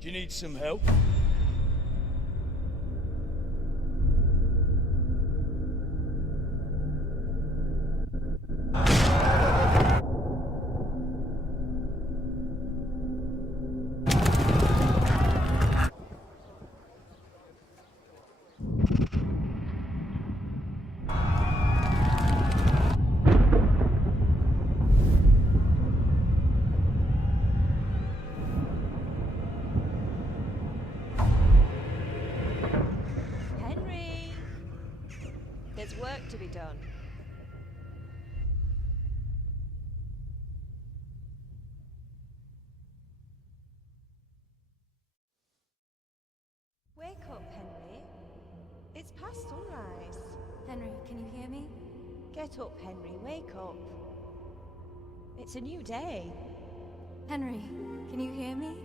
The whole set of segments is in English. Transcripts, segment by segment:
Do you need some help? There's work to be done. Wake up, Henry. It's past sunrise. Henry, can you hear me? Get up, Henry. Wake up. It's a new day. Henry, can you hear me?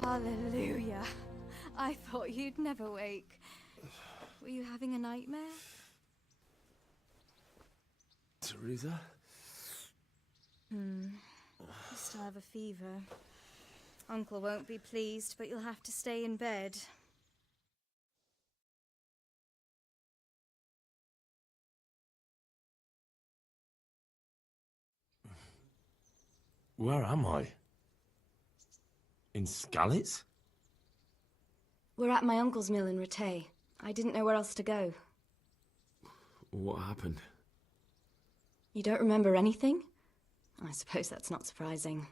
Hallelujah. I thought you'd never wake. Were you having a nightmare? Teresa? You still have a fever. Uncle won't be pleased, but you'll have to stay in bed. Where am I? In Skalitz? We're at my uncle's mill in Rattay. I didn't know where else to go. What happened? You don't remember anything? I suppose that's not surprising.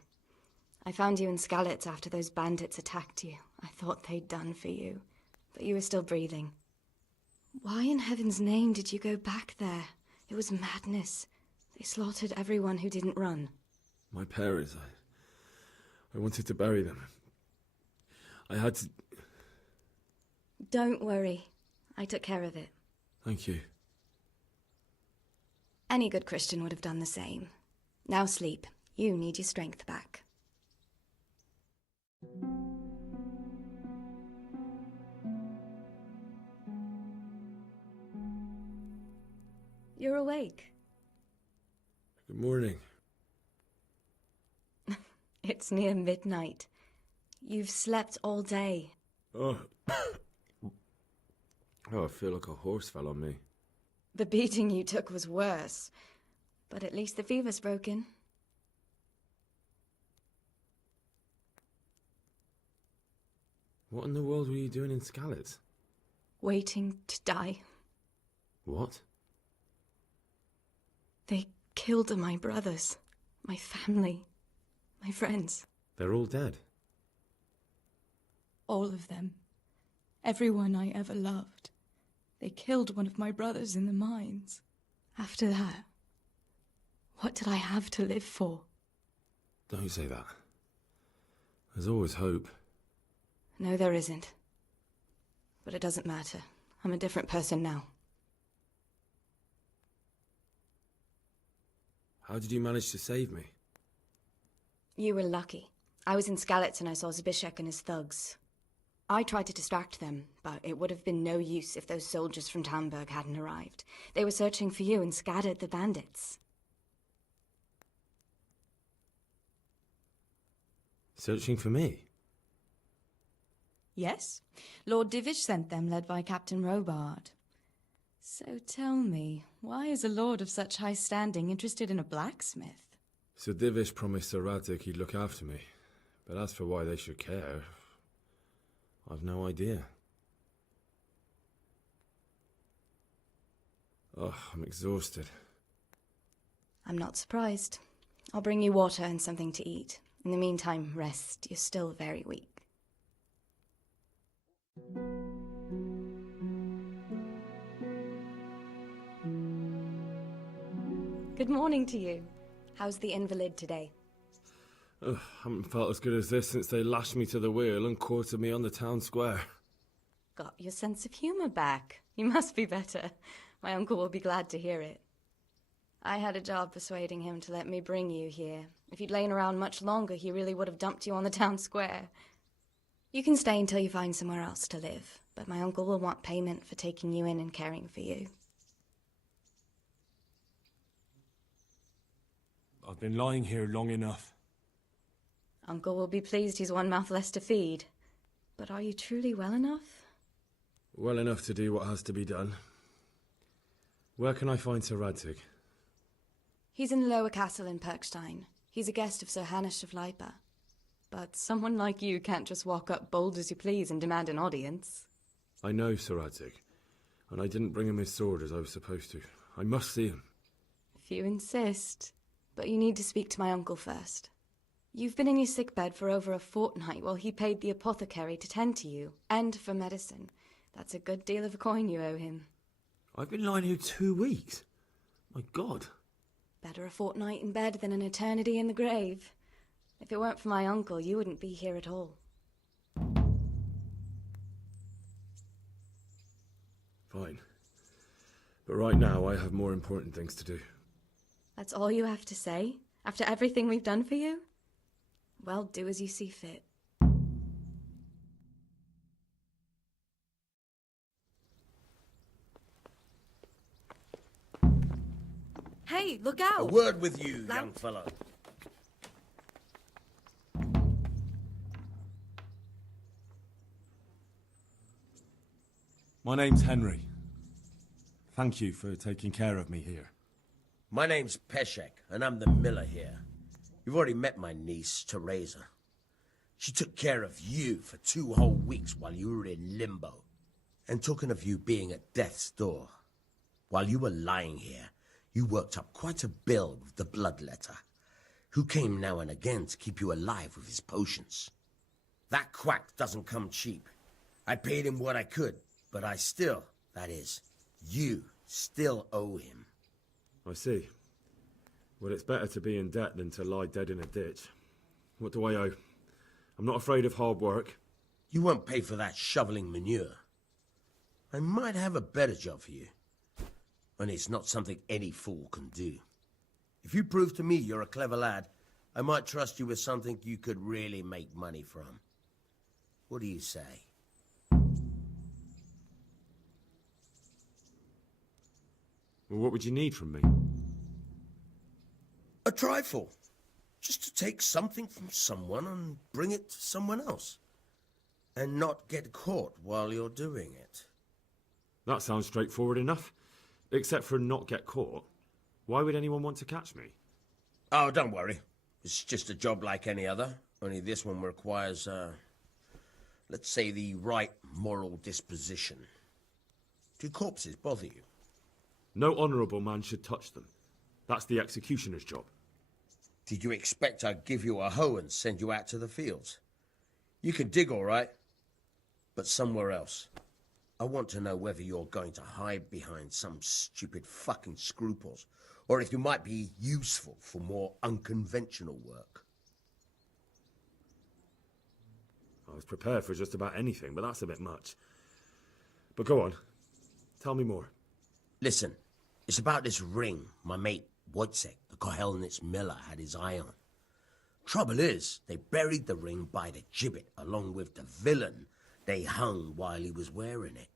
I found you in Skalitz after those bandits attacked you. I thought they'd done for you, but you were still breathing. Why in heaven's name did you go back there? It was madness. They slaughtered everyone who didn't run. My parents, I wanted to bury them. I had to... Don't worry. I took care of it. Thank you. Any good Christian would have done the same. Now sleep. You need your strength back. You're awake. Good morning. It's near midnight. You've slept all day. Oh. Oh, I feel like a horse fell on me. The beating you took was worse, but at least the fever's broken. What in the world were you doing in Skalitz? Waiting to die. What? They killed my brothers, my family, my friends. They're all dead. All of them. Everyone I ever loved. They killed one of my brothers in the mines. After that, what did I have to live for? Don't say that. There's always hope. No, there isn't. But it doesn't matter. I'm a different person now. How did you manage to save me? You were lucky. I was in Skalitz and I saw Zbyszek and his thugs. I tried to distract them, but it would have been no use if those soldiers from Tamberg hadn't arrived. They were searching for you and scattered the bandits. Searching for me? Yes, Lord Divish sent them, led by Captain Robard. So tell me, why is a lord of such high standing interested in a blacksmith? So Divish promised Sir Radzik he'd look after me. But as for why they should care, I've no idea. Oh, I'm exhausted. I'm not surprised. I'll bring you water and something to eat. In the meantime, rest. You're still very weak. Good morning to you. How's the invalid today? Ugh, haven't felt as good as this since they lashed me to the wheel and quartered me on the town square. Got your sense of humour back. You must be better. My uncle will be glad to hear it. I had a job persuading him to let me bring you here. If you'd lain around much longer, he really would have dumped you on the town square. You can stay until you find somewhere else to live, but my uncle will want payment for taking you in and caring for you. I've been lying here long enough. Uncle will be pleased he's one mouth less to feed. But are you truly well enough? Well enough to do what has to be done. Where can I find Sir Radtig? He's in the lower castle in Perkstein. He's a guest of Sir Hanush of Leipa. But someone like you can't just walk up bold as you please and demand an audience. I know Sir Radtig, and I didn't bring him his sword as I was supposed to. I must see him. If you insist. But you need to speak to my uncle first. You've been in your sickbed for over a fortnight while he paid the apothecary to tend to you, and for medicine. That's a good deal of a coin you owe him. I've been lying here 2 weeks. My God. Better a fortnight in bed than an eternity in the grave. If it weren't for my uncle, you wouldn't be here at all. Fine. But right now I have more important things to do. That's all you have to say? After everything we've done for you? Well, do as you see fit. Hey, look out! A word with you, young fellow. My name's Henry. Thank you for taking care of me here. My name's Peshek, and I'm the miller here. You've already met my niece, Teresa. She took care of you for 2 whole weeks while you were in limbo. And talking of you being at death's door, while you were lying here, you worked up quite a bill with the bloodletter, who came now and again to keep you alive with his potions. That quack doesn't come cheap. I paid him what I could, but I still, that is, you still owe him. I see. Well, it's better to be in debt than to lie dead in a ditch. What do I owe? I'm not afraid of hard work. You won't pay for that shoveling manure. I might have a better job for you. And it's not something any fool can do. If you prove to me you're a clever lad, I might trust you with something you could really make money from. What do you say? Well, what would you need from me? A trifle. Just to take something from someone and bring it to someone else. And not get caught while you're doing it. That sounds straightforward enough. Except for not get caught. Why would anyone want to catch me? Oh, don't worry. It's just a job like any other. Only this one requires, let's say, the right moral disposition. Do corpses bother you? No honourable man should touch them. That's the executioner's job. Did you expect I'd give you a hoe and send you out to the fields? You can dig all right, but somewhere else. I want to know whether you're going to hide behind some stupid fucking scruples, or if you might be useful for more unconventional work. I was prepared for just about anything, but that's a bit much. But go on. Tell me more. Listen, it's about this ring my mate Wojciech, the Kohelnitz miller, had his eye on. Trouble is, they buried the ring by the gibbet along with the villain they hung while he was wearing it.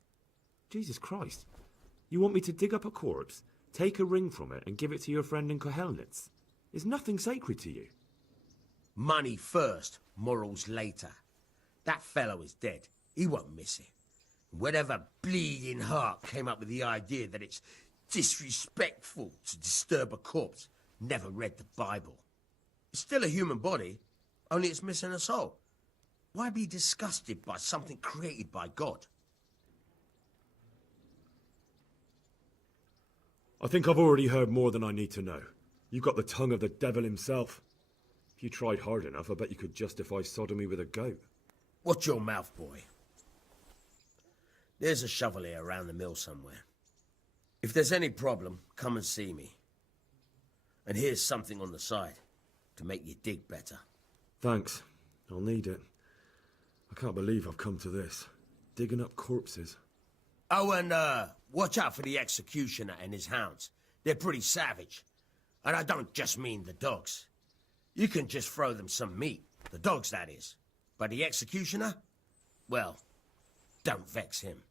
Jesus Christ. You want me to dig up a corpse, take a ring from it, and give it to your friend in Kohelnitz? Is nothing sacred to you? Money first, morals later. That fellow is dead. He won't miss it. Whatever bleeding heart came up with the idea that it's disrespectful to disturb a corpse never read the Bible. It's still a human body, only it's missing a soul. Why be disgusted by something created by God? I think I've already heard more than I need to know. You've got the tongue of the devil himself. If you tried hard enough, I bet you could justify sodomy with a goat. Watch your mouth, boy. There's a shovel here around the mill somewhere. If there's any problem, come and see me. And here's something on the side to make you dig better. Thanks. I'll need it. I can't believe I've come to this. Digging up corpses. Oh, and watch out for the executioner and his hounds. They're pretty savage. And I don't just mean the dogs. You can just throw them some meat. The dogs, that is. But the executioner? Well, don't vex him.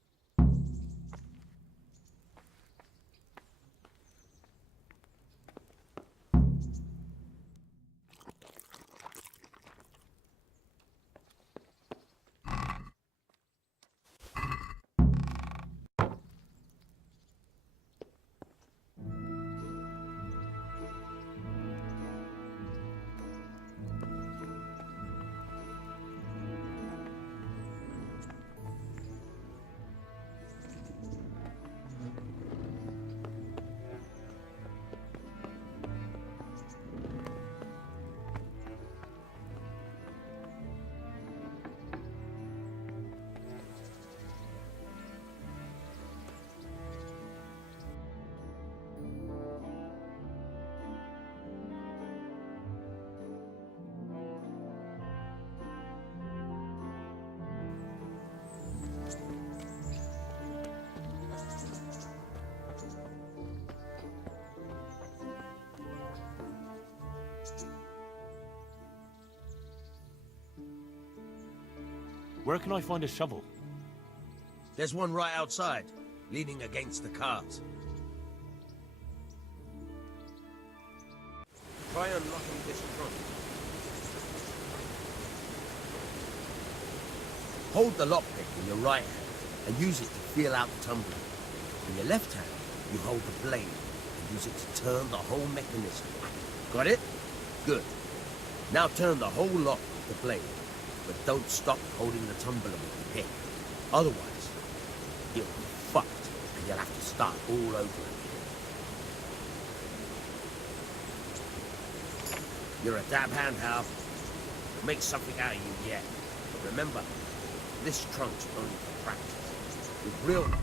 Where can I find a shovel? There's one right outside, leaning against the cart. Try unlocking this trunk. Hold the lockpick in your right hand and use it to feel out the tumbler. In your left hand, you hold the blade and use it to turn the whole mechanism. Got it? Good. Now turn the whole lock with the blade, but don't stop holding the tumbler with your pick. Otherwise, you'll be fucked and you'll have to start all over again. You're a dab hand, Hal. Make something out of you yet. But remember, this trunk's only for practice. With real luck.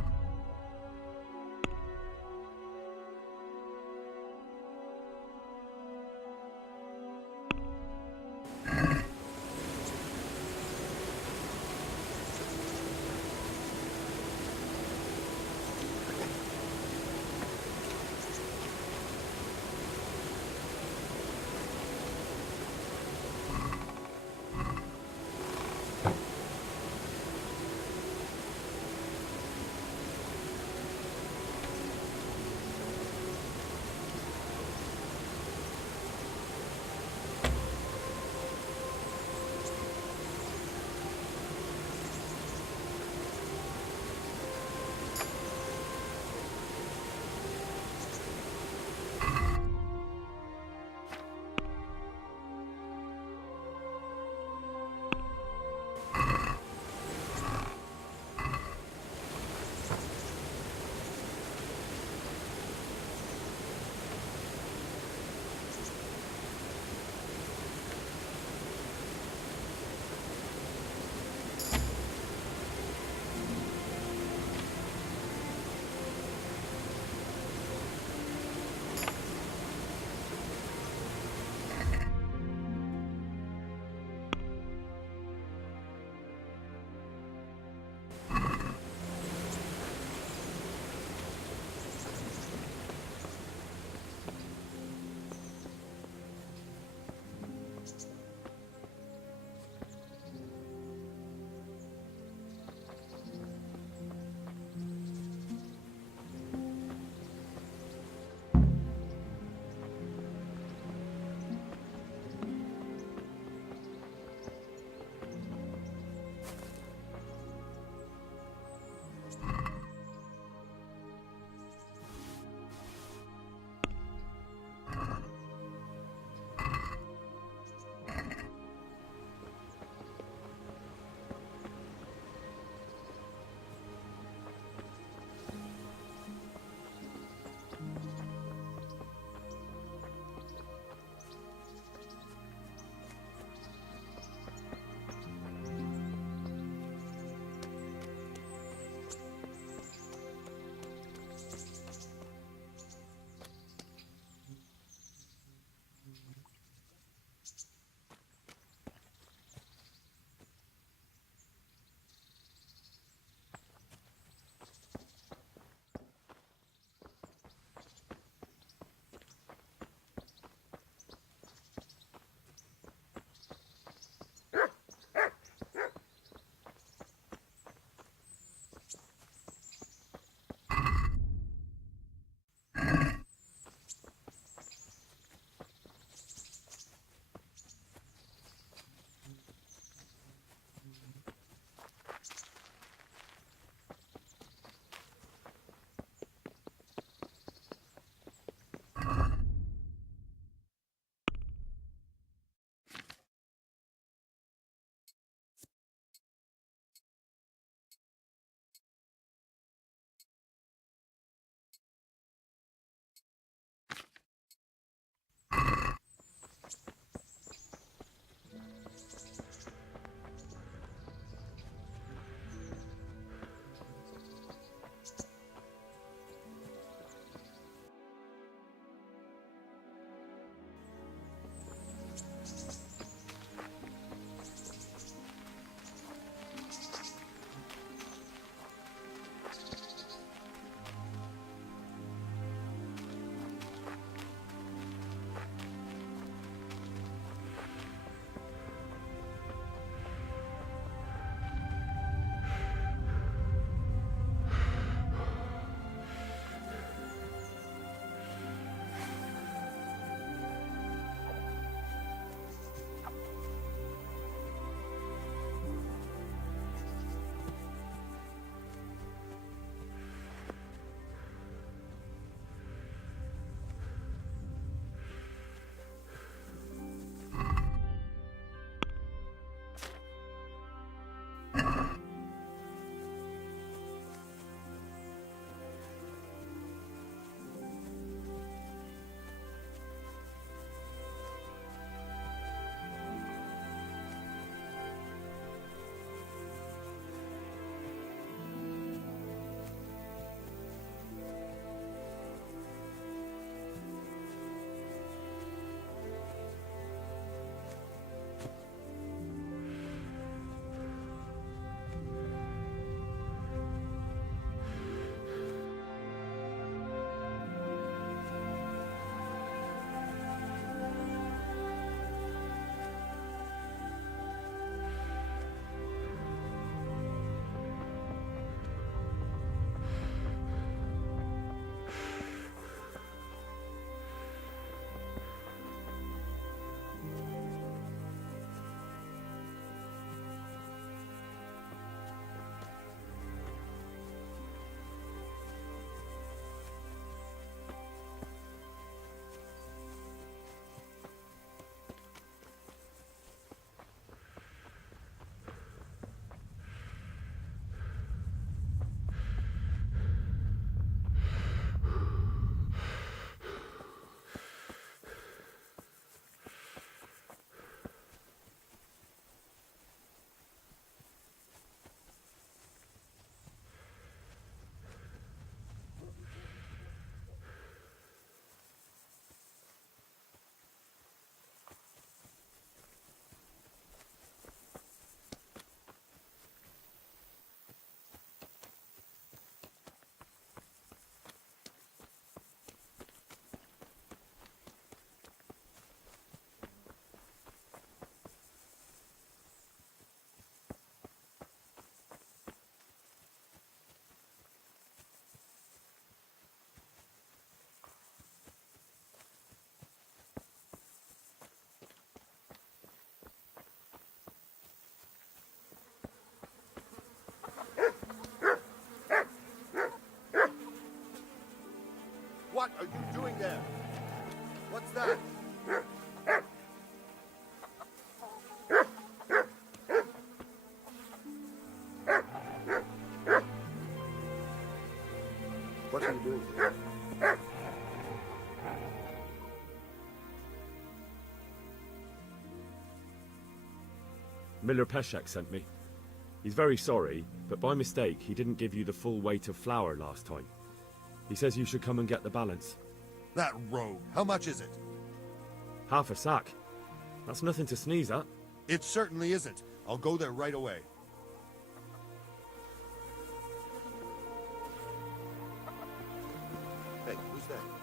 What are you doing there? What's that? What are you doing here? Miller Peshek sent me. He's very sorry, but by mistake he didn't give you the full weight of flour last time. He says you should come and get the balance. That rogue. How much is it? Half a sack. That's nothing to sneeze at. It certainly isn't. I'll go there right away. Hey, who's that?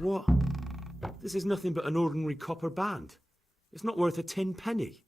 What? This is nothing but an ordinary copper band. It's not worth a 10 penny.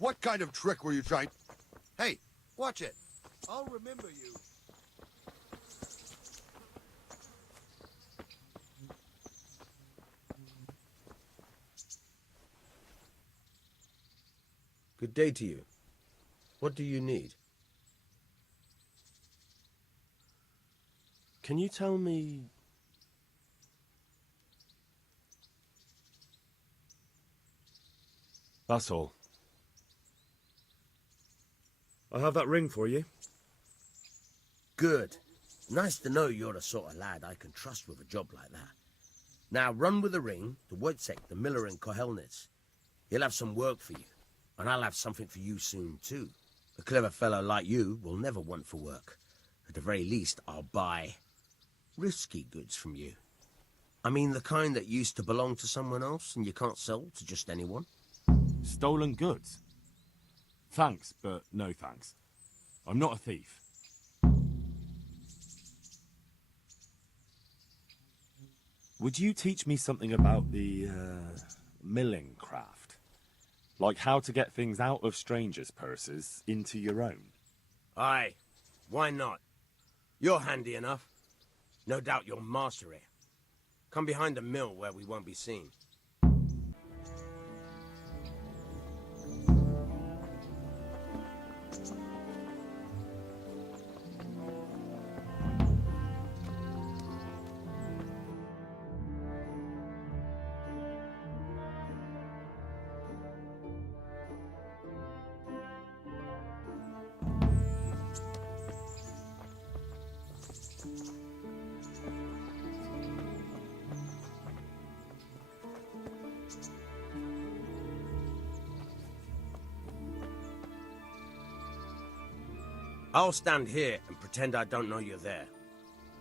What kind of trick were you trying? Hey, watch it. I'll remember you. Good day to you. What do you need? Can you tell me... That's all. I have that ring for you. Good. Nice to know you're the sort of lad I can trust with a job like that. Now run with the ring to Wojciech, the miller in Kohelnitz. He'll have some work for you, and I'll have something for you soon too. A clever fellow like you will never want for work. At the very least, I'll buy risky goods from you. I mean the kind that used to belong to someone else and you can't sell to just anyone. Stolen goods? Thanks, but no thanks. I'm not a thief. Would you teach me something about the, milling craft? Like how to get things out of strangers' purses into your own? Aye, why not? You're handy enough. No doubt you'll master it. Come behind the mill where we won't be seen. I'll stand here and pretend I don't know you're there.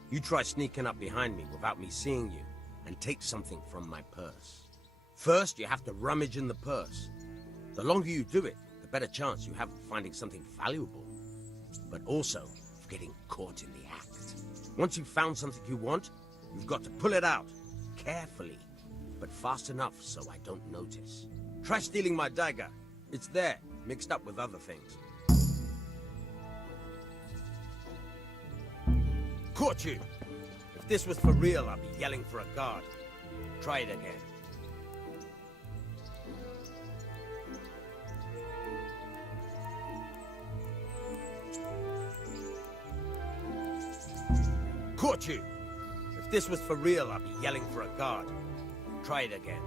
You try sneaking up behind me without me seeing you, and take something from my purse. First, you have to rummage in the purse. The longer you do it, the better chance you have of finding something valuable. But also, of getting caught in the act. Once you've found something you want, you've got to pull it out, carefully, but fast enough so I don't notice. Try stealing my dagger. It's there, mixed up with other things. Caught you! If this was for real, I'd be yelling for a guard. Try it again. Caught you! If this was for real, I'd be yelling for a guard. Try it again.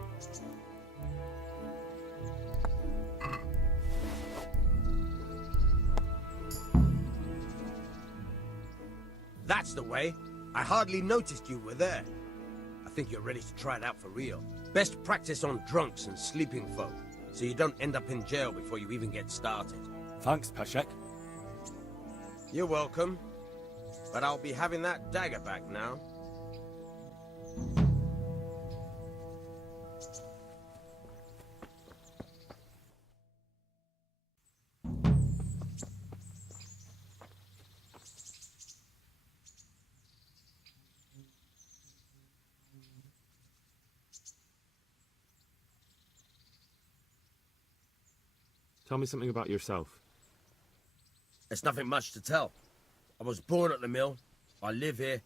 That's the way. I hardly noticed you were there. I think you're ready to try it out for real. Best practice on drunks and sleeping folk, so you don't end up in jail before you even get started. Thanks, Peshek. You're welcome. But I'll be having that dagger back now. Tell me something about yourself. There's nothing much to tell. I was born at the mill, I live here,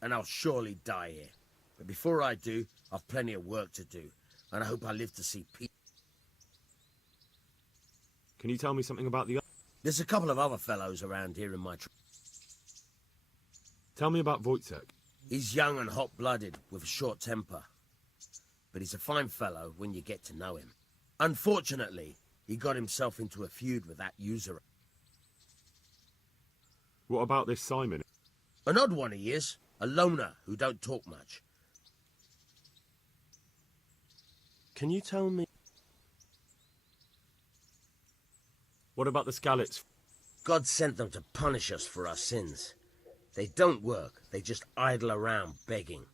and I'll surely die here. But before I do, I've plenty of work to do, and I hope I live to see peace. Can you tell me something about the... There's a couple of other fellows around here in my Tell me about Wojtek. He's young and hot-blooded, with a short temper. But he's a fine fellow when you get to know him. Unfortunately, he got himself into a feud with that usurer. What about this Simon? An odd one he is, a loner who don't talk much. Can you tell me... What about the Scalets? God sent them to punish us for our sins. They don't work, they just idle around begging.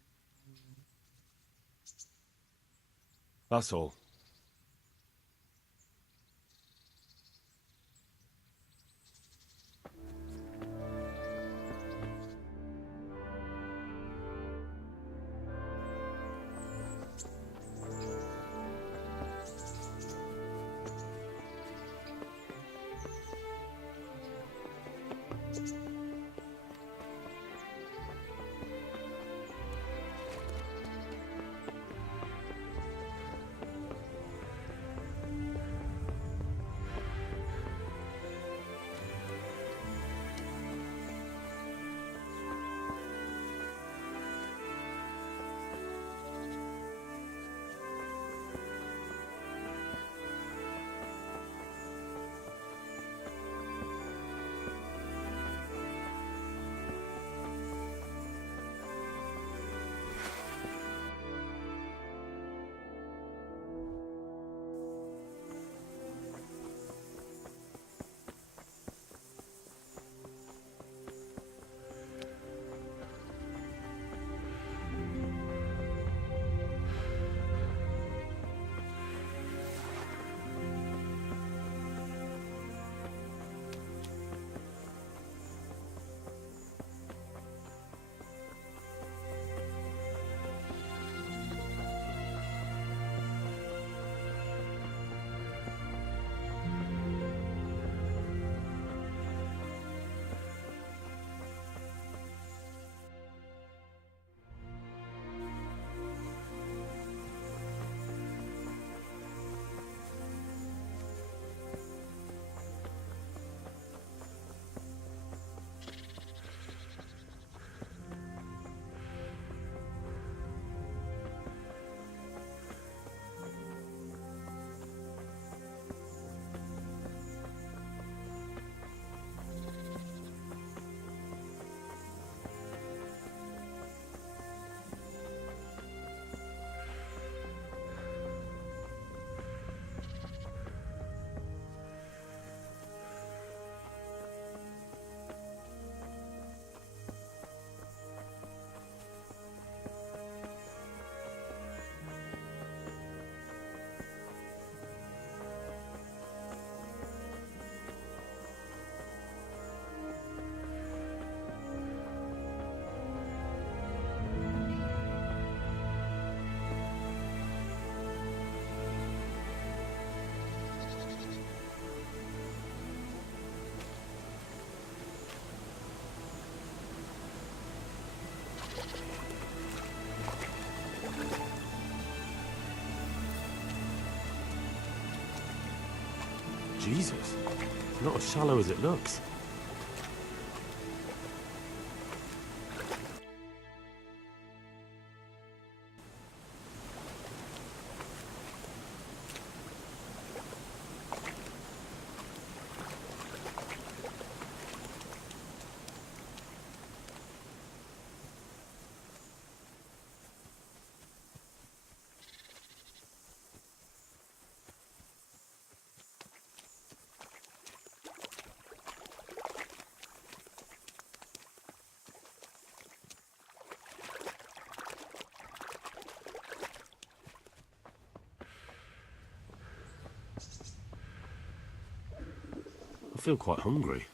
That's all. Jesus, not as shallow as it looks. I feel quite hungry.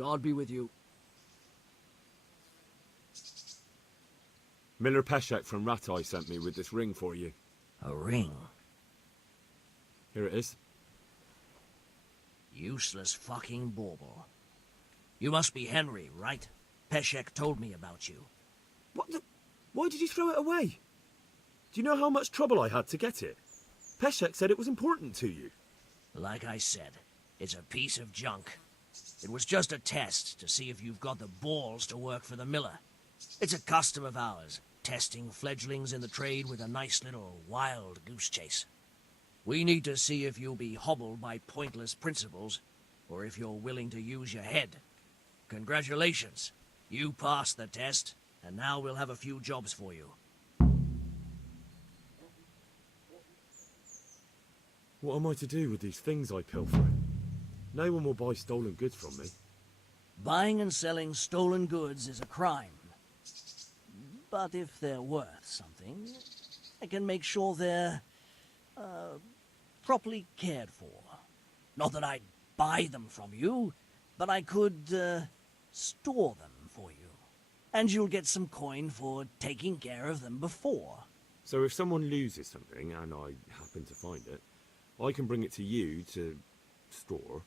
God be with you. Miller Peshek from Ratai sent me with this ring for you. A ring? Here it is. Useless fucking bauble. You must be Henry, right? Peshek told me about you. What the... Why did you throw it away? Do you know how much trouble I had to get it? Peshek said it was important to you. Like I said, it's a piece of junk. It was just a test to see if you've got the balls to work for the miller. It's a custom of ours, testing fledglings in the trade with a nice little wild goose chase. We need to see if you'll be hobbled by pointless principles, or if you're willing to use your head. Congratulations. You passed the test, and now we'll have a few jobs for you. What am I to do with these things I pilfer? No one will buy stolen goods from me. Buying and selling stolen goods is a crime. But if they're worth something, I can make sure they're, properly cared for. Not that I'd buy them from you, but I could, store them for you. And you'll get some coin for taking care of them before. So if someone loses something, and I happen to find it, I can bring it to you to store,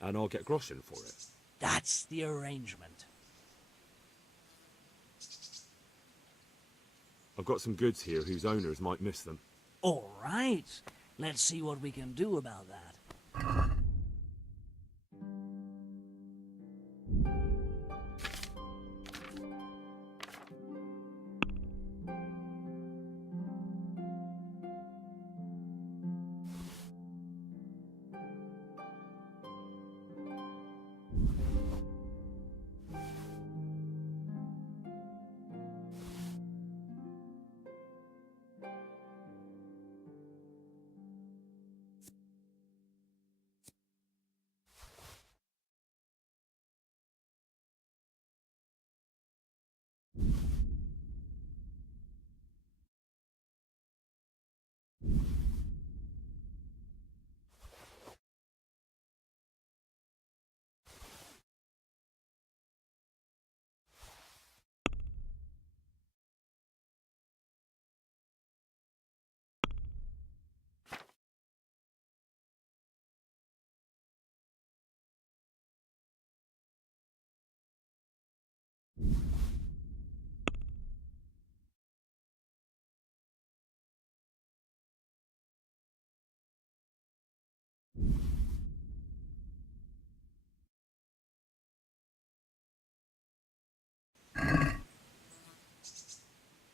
and I'll get groschen for it. That's the arrangement. I've got some goods here whose owners might miss them. All right. Let's see what we can do about that.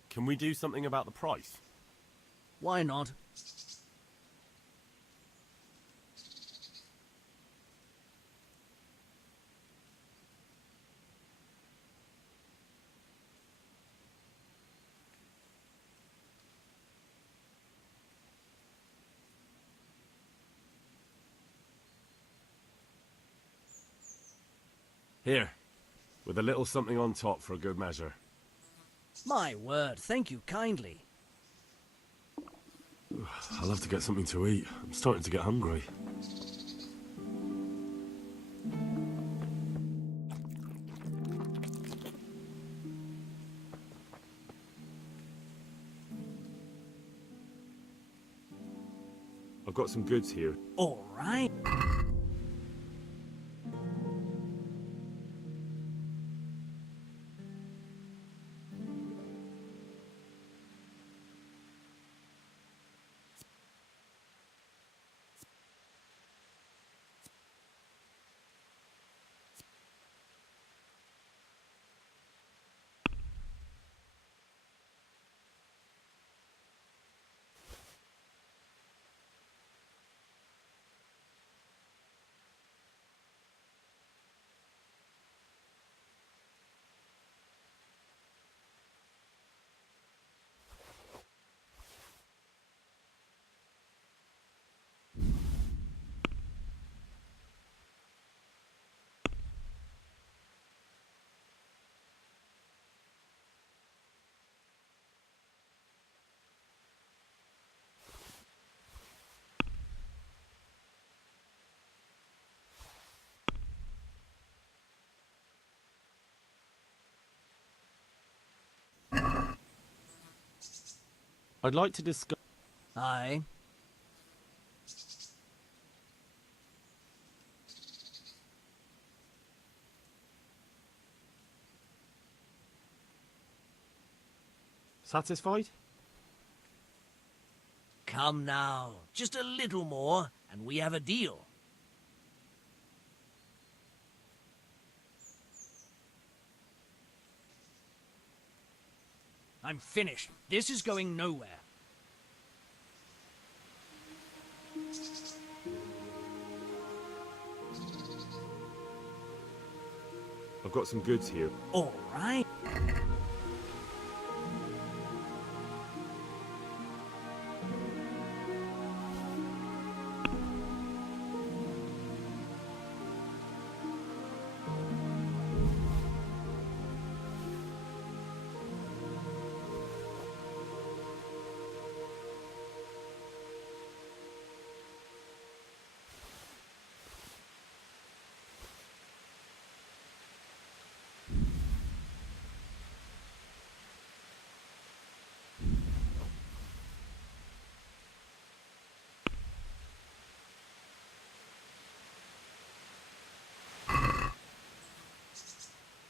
Can we do something about the price? Why not? Here, with a little something on top for a good measure. My word, thank you kindly. I'll have to get something to eat. I'm starting to get hungry. I've got some goods here. All right. I'd like to discuss... Aye. Satisfied? Come now, just a little more, and we have a deal. I'm finished. This is going nowhere. I've got some goods here. All right.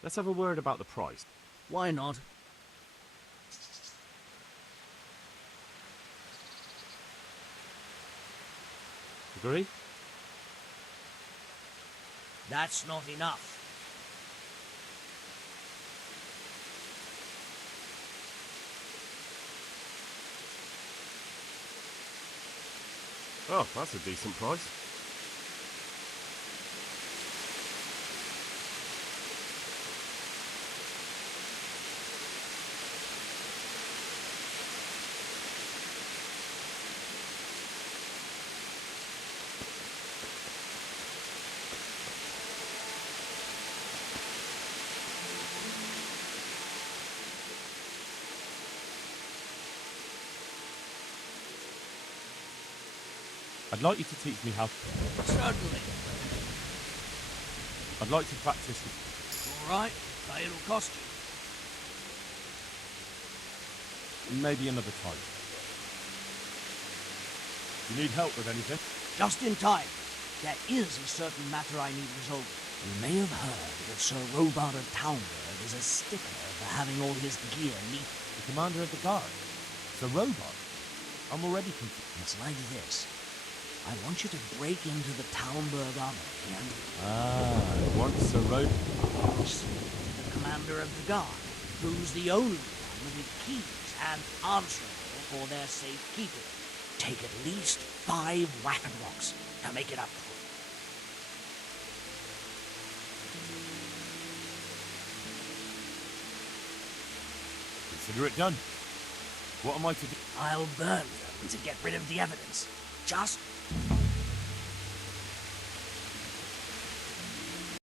Let's have a word about the price. Why not? Agree? That's not enough. Oh, that's a decent price. I'd like you to teach me how... Certainly. I'd like to practice... All right, but it'll cost you. Maybe another time. You need help with anything? Just in time. There is a certain matter I need resolved. You may have heard that Sir Robard of Townburg is a stickler for having all his gear neat. The commander of the guard. Sir Robard. I'm already confused. It's like this. I want you to break into the Townburg army and... once Sir Robard... the commander of the guard, who's the only one with keys and answerable for their safekeeping. Take at least 5 wagon rocks to make it up for. Consider it done. What am I to do? I'll burn them to get rid of the evidence. Just